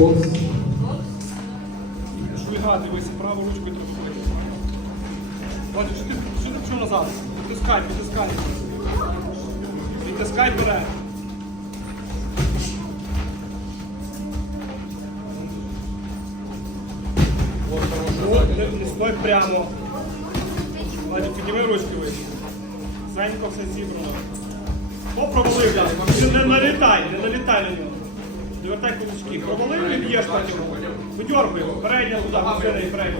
Бокс. Шульга, дивися, праву ручку треба зробити. Владик, що ти, що ти пішов назад? Підтискай, підтискай. Підтискай вперед. Не, стой прямо. Владик, підніми ручки вище. Зайнько все зібрано. Владик. Не налітай, не налітай на нього. Не вертай кулачки. Провалив і б'єш потім. Видьоргуй його. Передня туди, посередині передня.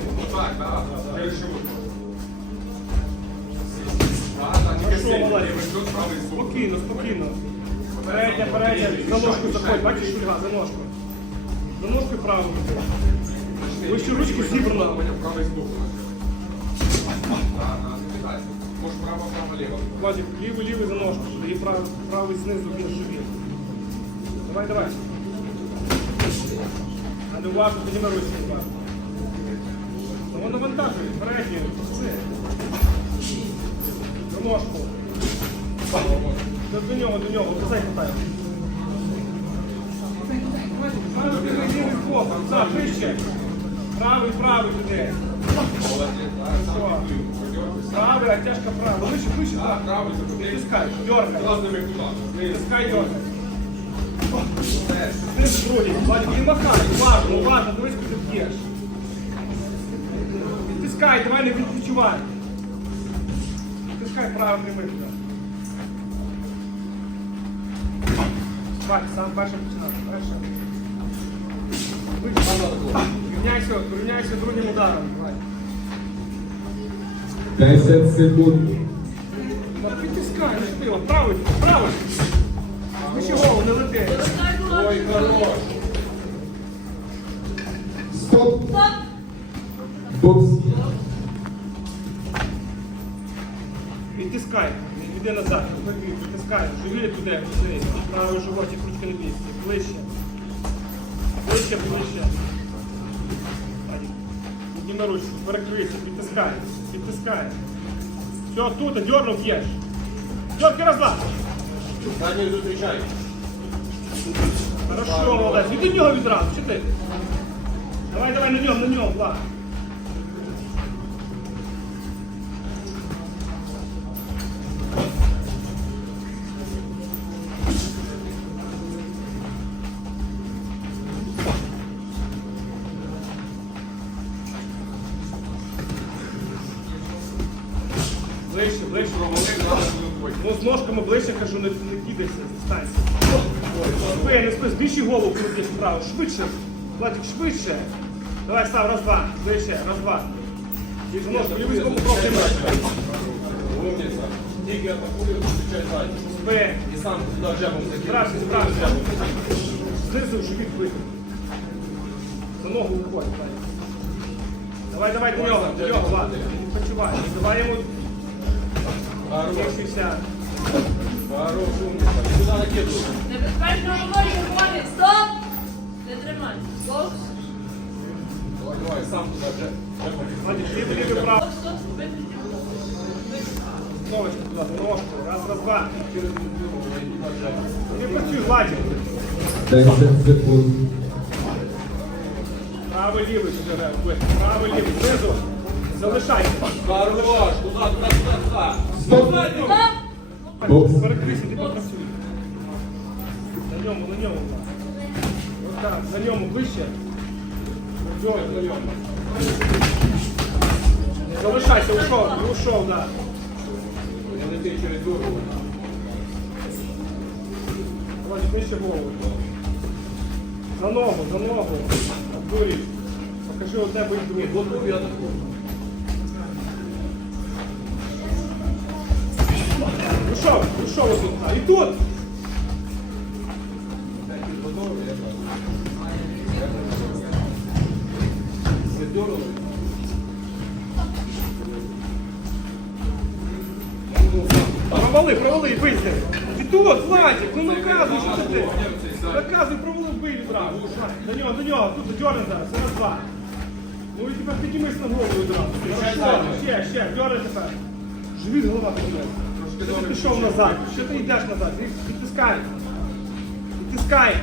Хорошо, молодець. Спокійно, спокійно. Передня, передня. За ножку заходь. Бачиш, шульга, за ножку. За ножку праву. Вище ручки зібрано. Може право, право, ліво. Владик, лівий, лівий за ножку. І правий, знизу на живіт. Давай, давай. А не уважно, підніми ручки. уважно. Ну, воно навантажує, передню. Все. За. До, нього, до нього, лівий боком, так. Правий, правий туди. Правий, а тяжко правий. Вище, вище, правий. Тискай, дергай. Тискай, дергай. Не махай, уважно, уважно, дивись, куди б'єш. Тискай, давай не відчувай. Тискай правий прямий туди. Бать, сам перший починав. Перший. Рівняйся, рівняйся другим ударом. Давай. 10 секунд. Підтискай, не ти, от правий, правий. Лети. Ой, хорош. Стоп. Бокс. Відтискай, йди назад, відтискай, живі туди. Правий животик, ручка не бійся. Ближче. Ближче, тут, дернув єш. Дерки разлад. Задньою зустрічай. Хорошо, молодець. Іди до нього відразу, чи ти? Давай, давай, на ньому, на ньому, Влад. Ближче, ближче. Ну, з ножками ближче кажу, не, не кидайся, дистанція. Спи, не спи, збільши голову крутиш вправо. Швидше. Владик, швидше. Давай, став, раз, два. Ближче, раз, два. За ножку, лівий з боку. Умниця. Тільки атакує, зустрічай задню. Спи. І сам туди джебом закинув. Справді, справді. Знизу в живіт вийти. За ногу виходь. Давай, давай до нього, до нього, Влад. Почувай. Давай йому Хорош. 60. Хорош, умниця. І туди накидуй. Небезпечно говорить, говорить, стоп! Не тримай. Бокс, Давай, давай, сам туди джебом. Владик, лівий, лівий, право. стоп, виключи. Ножку туди, за ножку. Раз, раз, два. Через людину, і туди джебом. Не працюй, Владик. 10 секунд. Правий лівий туди грає. вбити. Правий лівий. Знизу. Залишайся. Хорош. Туди, туди, туди, туди. Стоп. Перекрийся, ти попрацюй. На ньому, на ньому. Ось так, на ньому вище. Ось на ньому. Залишайся, ушов, ушов, да. Не лети через дорогу. Ось вище голову. За ногу, за ногу. Обдурій. Покажи одне бо й друге. Блокуй і атакуй. Ушов, ушов тут. І тут. Провали, провали, вийди. І тут, Владик, ну наказуй, що це ти. Провали, бий відразу. До нього, до нього, тут дьорни зараз, раз, два. Ну і тепер піднімись на голову відразу. Ще, ще, дьорни тепер. Живіт, голова підніме. Ти пішов назад? Що ти йдеш назад? Відтискай. Відтискай.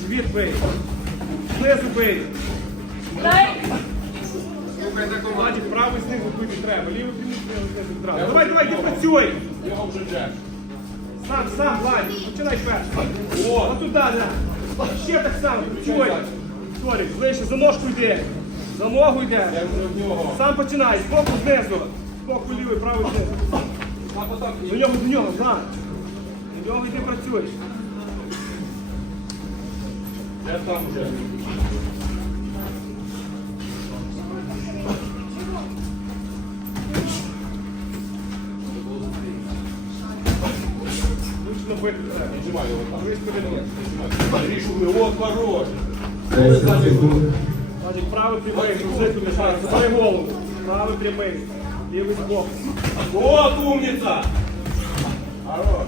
Живіт бий. Знизу бий. Владик, правий знизу бити треба. Лівий прямий знизу треба. Давай, давай, ти працюй. Його вже джеб. Сам, сам, Владик, починай перший. О, туди, да. Ще так само, працюй. Толік, ближче, за ножку йди. За ногу йде. Сам починай, з боку знизу. З боку лівий, правий знизу. А потім До нього, до нього, на. До нього йди працюй. я там вже. Вийшло бити треба. Нажимай його там. Вийшло бити. Нажимай. Ріж угли. О, хорош. 10 секунд. Значить, правий прямий, кружи туди, забери голову. Правий прямий, лівий збоку. Вот умница. Хорош.